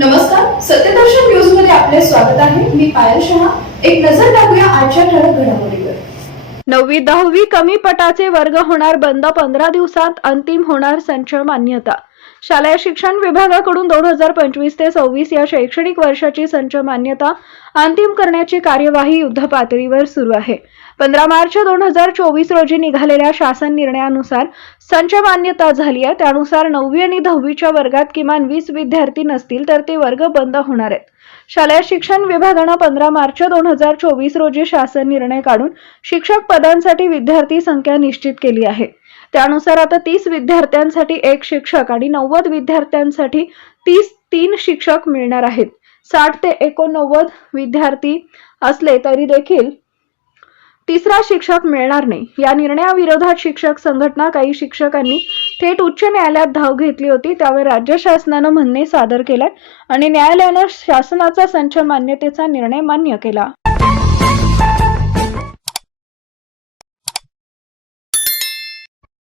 नमस्कार, सत्यदर्शन न्यूज मध्ये आपले स्वागत आहे. मी पायल शहा. एक नजर टाकूया आजच्या ठळक घडामोडीवर. 9वी 10वी कमी पटाचे वर्ग होणार बंद. 15 दिवसात अंतिम होणार संच मान्यता. शालेय शिक्षण विभागाकडून 2025 ते 26 या शैक्षणिक वर्षाची संच मान्यता अंतिम करण्याची कार्यवाही युद्धपातळीवर सुरू आहे. 15 मार्च 2024 रोजी निघालेल्या शासन निर्णयानुसार संच मान्यता झाली आहे. त्यानुसार 9वी आणि 10वीच्या वर्गात किमान 20 विद्यार्थी नसतील तर ते वर्ग बंद होणार आहेत. शालेय शिक्षण विभागाने 15 मार्च 2024 रोजी शासन निर्णय काढून शिक्षक पदांसाठी विद्यार्थी संख्या निश्चित केली आहे. त्यानुसार आता 30 विद्यार्थ्यांसाठी एक शिक्षक आणि 90 विद्यार्थ्यांसाठी 3 शिक्षक मिळणार आहेत. 60 ते 89 विद्यार्थी असले तरी देखील तिसरा शिक्षक मिळणार नाही. या निर्णयाविरोधात शिक्षक संघटना, काही शिक्षकांनी थेट उच्च न्यायालयात धाव घेतली होती. त्यावर राज्य शासनानं म्हणणे सादर केलंय आणि न्यायालयानं शासनाचा संच मान्यतेचा निर्णय मान्य केला.